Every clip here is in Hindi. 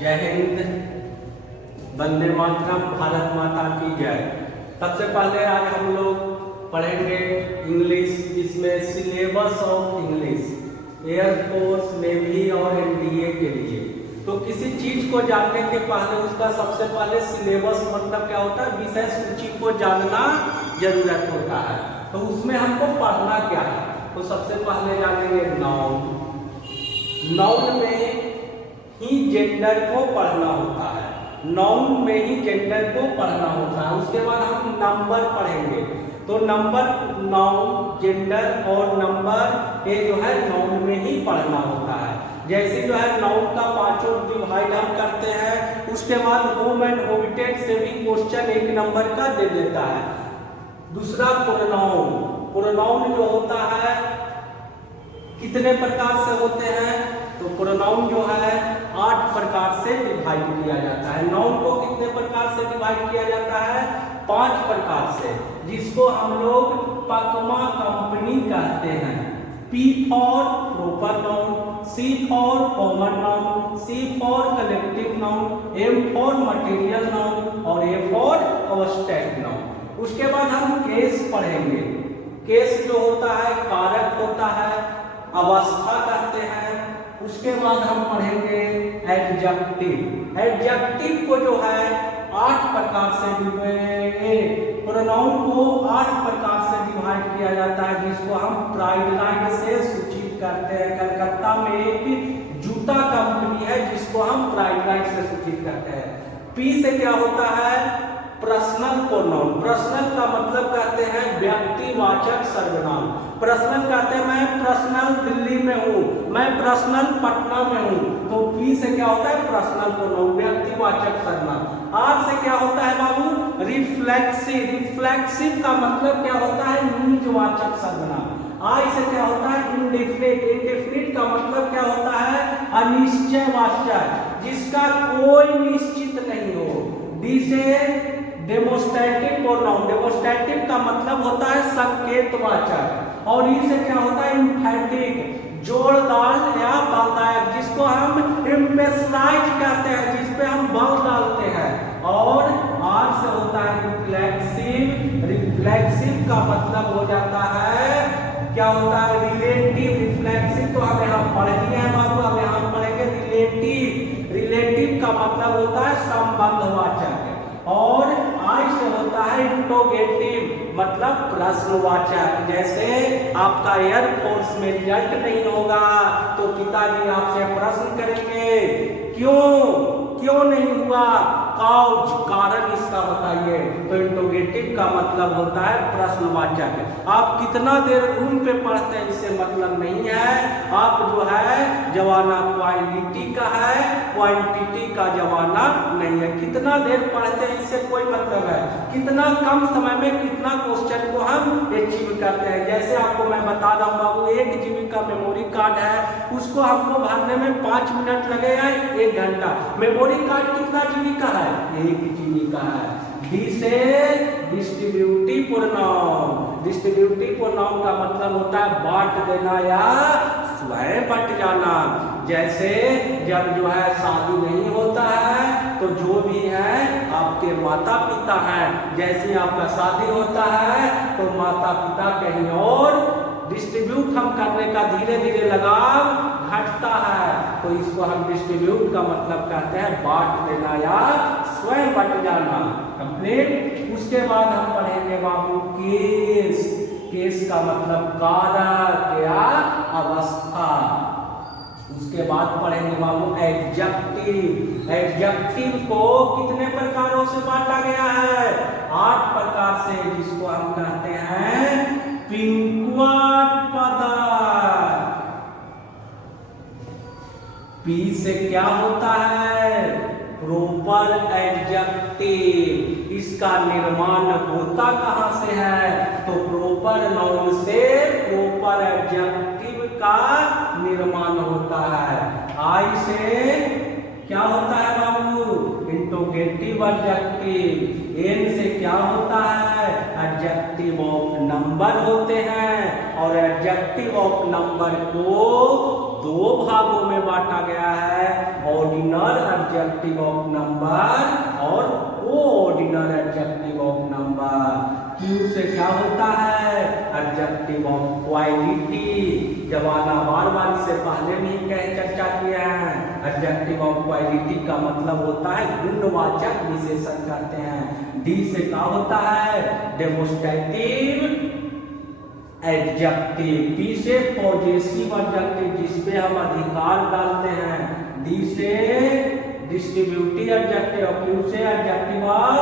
जय हिंद, वंदे मातरम, भारत माता की जय। सबसे पहले आज हम लोग पढ़ेंगे इंग्लिश, जिसमें syllabus of English air force, navy और एनडीए के लिए। तो किसी चीज को जानने के पहले उसका सबसे पहले सिलेबस मतलब क्या होता है, विषय सूची को जानना जरूरत होता है। तो उसमें हमको पढ़ना क्या है, तो सबसे पहले जानेंगे नाउन। नाउन में ही जेंडर को पढ़ना होता है, नाउन में ही जेंडर को पढ़ना होता है। उसके बाद हम नंबर पढ़ेंगे, तो नंबर, नाउन, जेंडर और नंबर ये जो है नाउन में ही पढ़ना होता है। जैसे जो है नाउन का पांचों डिवाइड हम करते हैं, उसके बाद होम एंड होबिटेट से भी क्वेश्चन एक नंबर का दे देता है। दूसरा प्रोनाउन, प्रोनाउन जो होता है कितने प्रकार से होते हैं, तो प्रोनाउन जो है 8 प्रकार से डिवाइड किया जाता है। नाउन को कितने प्रकार से डिवाइड किया जाता है, 5 प्रकार से, जिसको हम लोग पकमा कंपनी कहते हैं। P for proper noun, C for common noun, C for collective noun, M for material noun और A फॉर अब्स्ट्रैक्ट नाउन। उसके बाद हम केस पढ़ेंगे। केस जो होता है कारक होता है, अवस्था कहते हैं। उसके बाद हम पढ़ेंगे एडजेक्टिव। एडजेक्टिव को जो है 8 प्रकार से, प्रोनाउन को 8 प्रकार से डिवाइड किया जाता है, जिसको हम प्राइड लाइन से सूचित करते हैं। कलकत्ता में एक जूता कंपनी है जिसको हम प्राइड लाइन से सूचित करते हैं। पी से क्या होता है, पर्सनल प्रोनाउन। पर्सनल का मतलब कहते हैं व्यक्तिवाचक सर्वनाम। पर्सनल कहते हैं मैं पर्सनल दिल्ली में हूँ, मैं पर्सनल पटना में हूँ, तो पी से क्या होता है पर्सनल प्रोनाउन, व्यक्तिवाचक सर्वनाम। आर से क्या होता है बाबू, रिफ्लेक्सिव। रिफ्लेक्सिव का मतलब क्या होता है, निजवाचक सर्वनाम। आई से क्या होता है इंडेफिनिट। इंडेफिनिट का मतलब क्या होता है, अनिश्चयवाचक, जिसका कोई निश्चित नहीं हो। डी से डेमोस्ट्रेटिव प्रोनाउन। डेमोस्ट्रेटिव का मतलब होता है संकेतवाचक। और ई से क्या होता है एम्फैटिक, जोरदार या बलदायक, जिसको हम एम्फेसाइज कहते हैं, जिसपे हम बल डालते हैं। और आर से होता है रिफ्लेक्सिव। रिफ्लेक्सिव का मतलब हो जाता है, क्या होता है रिलेटिव। रिफ्लेक्सिव तो हम यहाँ पढ़ लिए हैं बाबू, अब यहाँ पढ़ेंगे रिलेटिव। रिलेटिव का मतलब होता है संबंधवाचक। और आई से होता है इंटरोगेटिव, मतलब प्रश्नवाचक। जैसे आपका एयरफोर्स में रिजल्ट नहीं होगा तो पिताजी आपसे प्रश्न करेंगे, क्यों नहीं हुआ, काउज, कारण इसका बताइए। तो इंटरोगेटिव का मतलब होता है प्रश्नवाचक। आप कितना देर रूम पे पढ़ते हैं इससे मतलब नहीं है, आप जो है जमाना क्वालिटी का है, क्वांटिटी का जमाना नहीं है। कितना देर पढ़ते हैं इससे कोई मतलब है, कितना कम समय में कितना क्वेश्चन को हम अचीव करते हैं। जैसे आपको मैं बता रहा हूँ बाबू, 1 GB का मेमोरी कार्ड है, उसको हमको भरने में 5 मिनट लगेगा, 1 घंटा। मेमोरी कार्ड कितना GB का है, 1 GB का है। डी से डिस्ट्रीब्यूटिव प्रोनाउन। डिस्ट्रीब्यूटिव प्रोनाउन का मतलब होता है बांट देना या स्वयं बट जाना। जैसे जब जो है शादी नहीं होता है तो जो भी है आपके माता पिता हैं, जैसे आपका शादी होता है तो माता पिता कहीं और डिस्ट्रीब्यूट हम करने का धीरे धीरे लगाव घटता है, तो इसको हम डिस्ट्रीब्यूट का मतलब कहते हैं बांट देना या स्वयं बट जाना। कंप्लीट। उसके बाद हम पढ़ेंगे बाबू केस। केस का मतलब कारक या अवस्था। उसके बाद पढ़ेंगे बाबू एडजेक्टिव। एडजेक्टिव को कितने प्रकारों से बांटा गया है, 8 प्रकार से, जिसको हम कहते हैं पिंकवाट पदार्थ। पी से क्या होता है, प्रॉपर एडजेक्टिव। इसका निर्माण होता कहां से है, तो प्रॉपर नाउन से प्रॉपर एडजेक्टिव का निर्माण होता है। आई से क्या होता है बाबू, इंटरोगेटिव एडजेक्टिव। एन से क्या होता है, एडजेक्टिव ऑफ नंबर होते हैं, और एडजेक्टिव ऑफ नंबर को दो भागों में बांटा गया है, ऑर्डिनल एडजेक्टिव ऑफ नंबर और कोऑर्डिनल एडजेक्टिव ऑफ नंबर। क्यू से क्या होता है? Adjective of quality. जवाना बार बार इससे पहले भी कहीं चर्चा किया है। एडजेक्टिव ऑफ क्वालिटी का मतलब होता है गुणवाचक विशेषण कहते हैं। डी से क्या होता है? Demonstrative adjective. पी से पॉजेसिव एडजेक्टिव जिसपे हम अधिकार डालते हैं। डी से डिस्ट्रीब्यूटिव एडजेक्टिव। क्यू से एडजेक्टिव ऑफ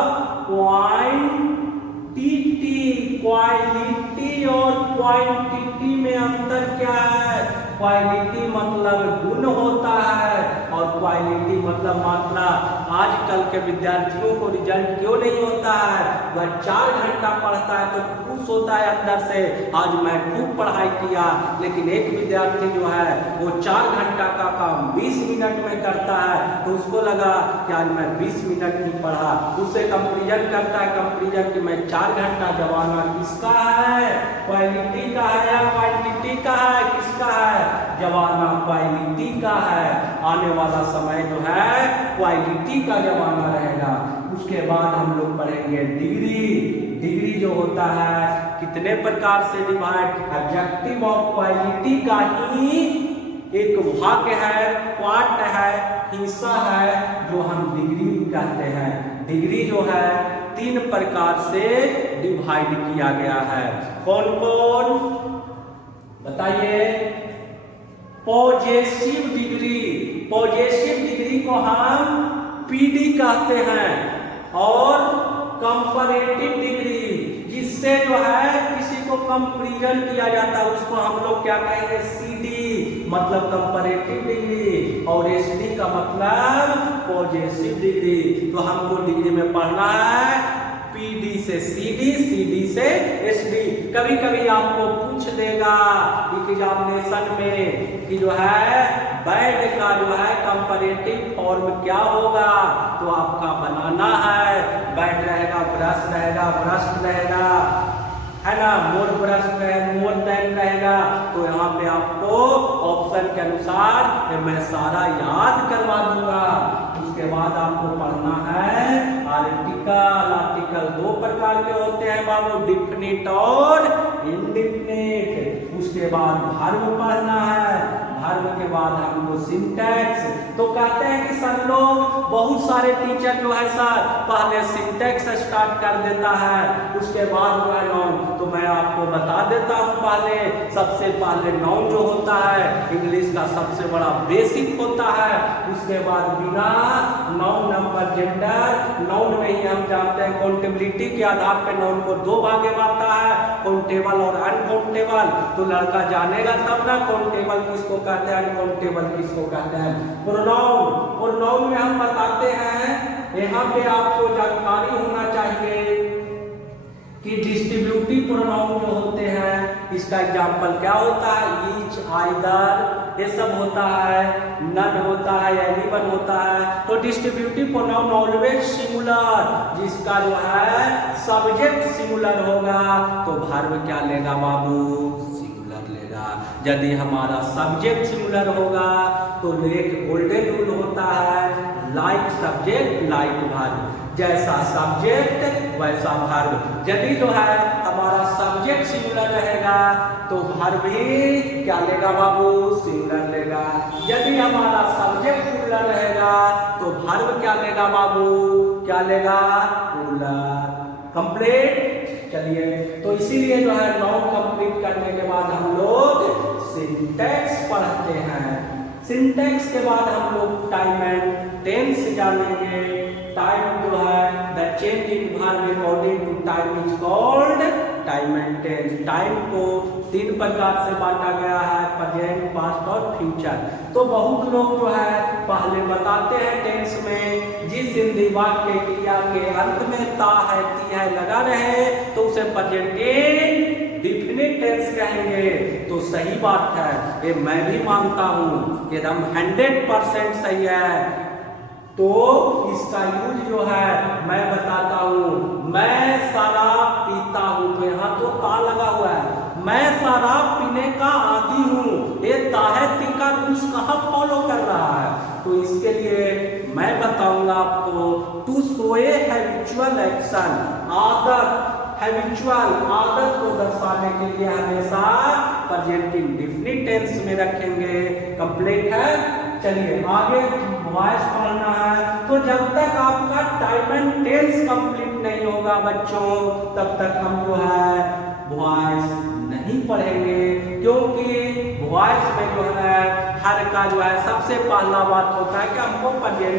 क्वालिटी और क्वांटिटी में अंतर क्या है? क्वालिटी मतलब गुण होता है और क्वालिटी मतलब मात्रा। आजकल के विद्यार्थियों को रिजल्ट क्यों नहीं होता है? वह 4 घंटा पढ़ता है तो खुश होता है अंदर से, आज मैं खूब पढ़ाई किया। लेकिन एक विद्यार्थी जो है वो 4 घंटा का काम 20 मिनट में करता है तो उसको लगा कि आज मैं 20 मिनट ही पढ़ा। उससे कंपेरिजन करता है, कंपेरिजन कि मैं 4 घंटा जवाना किसका है? क्वालिटी का है या क्वांटिटी का है? किसका है? जमाना क्वालिटी का है। आने वाला समय जो है क्वालिटी का जमाना रहेगा। उसके बाद हम लोग पढ़ेंगे डिग्री। डिग्री जो होता है कितने प्रकार से डिवाइड? एडजेक्टिव ऑफ क्वालिटी का ही एक भाग है, पार्ट है, हिस्सा है जो हम डिग्री कहते हैं। डिग्री जो है 3 प्रकार से डिवाइड किया गया है। कौन कौन बताइए? Possessive degree. पॉजेसिव डिग्री को हम पीडी कहते हैं। और कंपैरेटिव डिग्री जिससे जो है किसी को कंपैरिजन किया जाता है उसको हम लोग क्या कहेंगे? सीडी मतलब कंपैरेटिव डिग्री। और एसडी का मतलब पॉजेसिव डिग्री। तो हमको डिग्री में पढ़ना है पीडी से सीडी, सीडी से एसडी। कभी कभी आपको पूछ देगा एग्जामिनेशन में कि जो है बैड का जो है कंपैरेटिव फॉर्म क्या होगा, तो आपका बनाना है। बैड रहेगा, ब्रश रहेगा, ब्रश रहेगा, है ना, मोर ब्रश रहेगा, मोर देन रहेगा। तो यहाँ पे आपको ऑप्शन के अनुसार मैं सारा याद करवा दूंगा। उसके बाद आपको पढ़ना है आर्टिकल। आर्टिकल 2 प्रकार के होते हैं बाबू, डिफिनिट और इनडिफिनिट। उसके बाद वर्ब पढ़ना है। वर्ब के बाद हमको सिंटैक्स। तो कहते हैं कि सर लोग बहुत सारे टीचर जो है सर पहले सिंटैक्स स्टार्ट कर देता है उसके बाद जो है नाउन। तो मैं आपको बता देता हूँ पहले सबसे पहले नाउन जो होता है इंग्लिश का सबसे बड़ा बेसिक होता है। उसके बाद बिना नाउन नंबर जेंडर। नाउन में ही हम जानते हैं काउंटेबिलिटी के आधार पर नाउन को 2 भाग में बांटता है, काउंटेबल और अनकाउंटेबल। तो लड़का जानेगा तब ना काउंटेबल किसको कहते हैं, अनकाउंटेबल किसको कहते हैं। प्रोनाउन, प्रोनाउन में हम बताते हैं, यहाँ पे आपको जानकारी होना चाहिए कि डिस्ट्रीब्यूटिव प्रोनाउन जो होते हैं इसका एग्जाम्पल क्या होता है? ईच, आइदर, ये सब होता है। नन होता है, एनीवन होता है। तो डिस्ट्रीब्यूटिव प्रोनाउन ऑलवेज सिंगुलर, जिसका जो है सब्जेक्ट सिंगुलर होगा तो वर्ब क्या लेगा बाबू? सिंगुलर लेगा। यदि हमारा सब्जेक्ट सिंगुलर होगा तो एक गोल्डन रूल होता है, लाइक सब्जेक्ट लाइक वर्ब। जैसा सब्जेक्ट वैसा वर्ब। यदि जो है हमारा सब्जेक्ट सिंगुलर रहेगा तो वर्ब भी क्या लेगा बाबू? सिंगुलर लेगा। यदि हमारा सब्जेक्ट प्लूरल रहेगा तो वर्ब क्या लेगा बाबू? क्या लेगा? प्लूरल। कंप्लीट। चलिए, तो इसीलिए जो है नाउन कंप्लीट करने के बाद हम लोग सिंटैक्स पढ़ते हैं। सिंटैक्स के बाद हम लोग टाइम एंड टेंस जानेंगे। टाइम जो है the change in verb according to time is called time and tense. Time को 3 प्रकार से बांटा गया है, प्रेजेंट, पास्ट और फ्यूचर। तो बहुत लोग जो है पहले बताते हैं टेंस में जिस हिंदी वाक्य क्रिया के अंत में ता है, ती है लगा रहे तो उसे प्रेजेंट डिफिनिट टेंस कहेंगे। तो सही बात है, ये मैं भी मानता हूँ, एकदम 100% सही है। तो इसका यूज जो है मैं बताता हूँ। मैं शराब पीता हूँ, तो यहाँ तो ता लगा हुआ है। मैं शराब पीने का आदी हूँ, ये ताहती का रूल्स कहाँ फॉलो कर रहा है? तो इसके लिए मैं बताऊंगा आपको to show a habitual action, आदत, हैबिचुअल आदत को दर्शाने के लिए हमेशा प्रेजेंट इंडेफिनिट टेंस में रखेंगे। कंप्लीट है? चलिए आगे वॉइस पढ़ना है। तो जब तक आपका टाइम एंड टेंस कंप्लीट नहीं होगा बच्चों, तब तक हम जो है वॉइस नहीं पढ़ेंगे, क्योंकि वॉइस में जो है हर का जो है सबसे पहला बात होता है कि हमको प्रेजेंट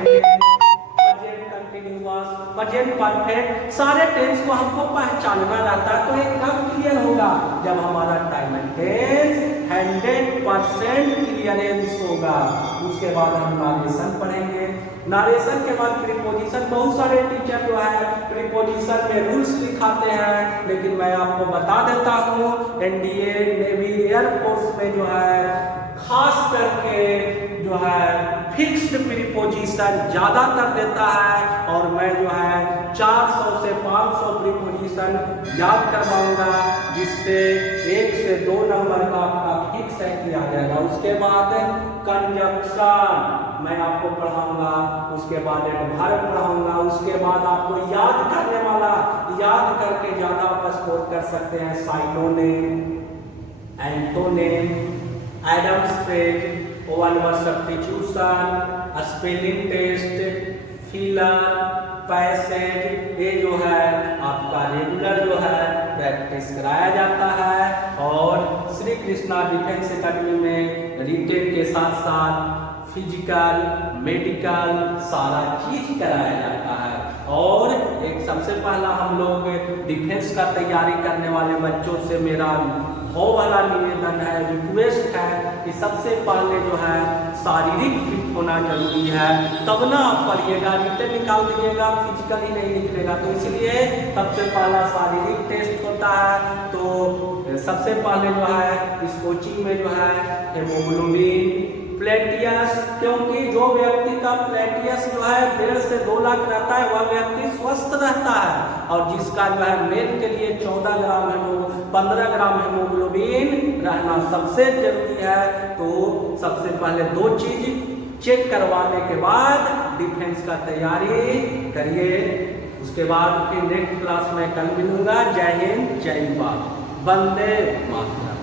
कंटिन्यूअस, प्रेजेंट परफेक्ट सारे टेंस को हमको पहचानना रहता है। तो ये कब क्लियर होगा? जब हमारा टाइम एंड टेंस 100% क्लियरेंस होगा। उसके बाद हम नारेशन पढ़ेंगे। नारेशन के बाद प्रीपोजिशन। बहुत सारे टीचर जो है प्रीपोजिशन में रूल्स दिखाते हैं, लेकिन मैं आपको बता देता हूँ एनडीए, नेवी, एयरफोर्स में जो है खास करके जो है फिक्स्ड प्रीपोजिशन ज्यादातर देता है, और मैं जो है 400 से 500 प्रीपोजिशन याद करवाऊंगा, जिससे 1 से 2 नंबर का आपका फिक्स है किया जाएगा। उसके बाद कंजक्शन मैं आपको पढ़ाऊंगा, उसके बाद एडवर्ब पढ़ाऊंगा, उसके बाद आपको याद करने वाला, याद करके ज्यादा आप स्कोर कर सकते हैं, synonym, antonym, idioms phrase, one word substitution, spelling test, filler, passage, ये जो है आपका रेगुलर जो है प्रैक्टिस कराया जाता है। और श्री कृष्णा डिफेंस एकेडमी में रिटेन के साथ साथ फिजिकल, मेडिकल सारा चीज कराया जाता है। और एक सबसे पहला हम लोग डिफेंस का तैयारी करने वाले बच्चों से मेरा हो वाला निवेदन है, रिक्वेस्ट है कि सबसे पहले जो है शारीरिक फिट होना जरूरी है, तब ना आप पढ़िएगा। रिटन निकाल दीजिएगा, फिजिकल ही नहीं निकलेगा। तो इसलिए सबसे पहला शारीरिक टेस्ट होता है। तो सबसे पहले जो है इस कोचिंग में जो है हेमोग्लोबिन, प्लेटियस, क्योंकि जो व्यक्ति का प्लेटियस जो है 1.5 से 2 लाख रहता है वह व्यक्ति स्वस्थ रहता है, और जिसका जो है मेल के लिए 14 ग्राम 15 ग्राम हेमोग्लोबिन रहना सबसे जरूरी है। तो सबसे पहले 2 चीज चेक करवाने के बाद डिफेंस का तैयारी करिए। उसके बाद फिर नेक्स्ट क्लास में कल मिलूंगा। जय हिंद, जय भारत, वंदे मातरम।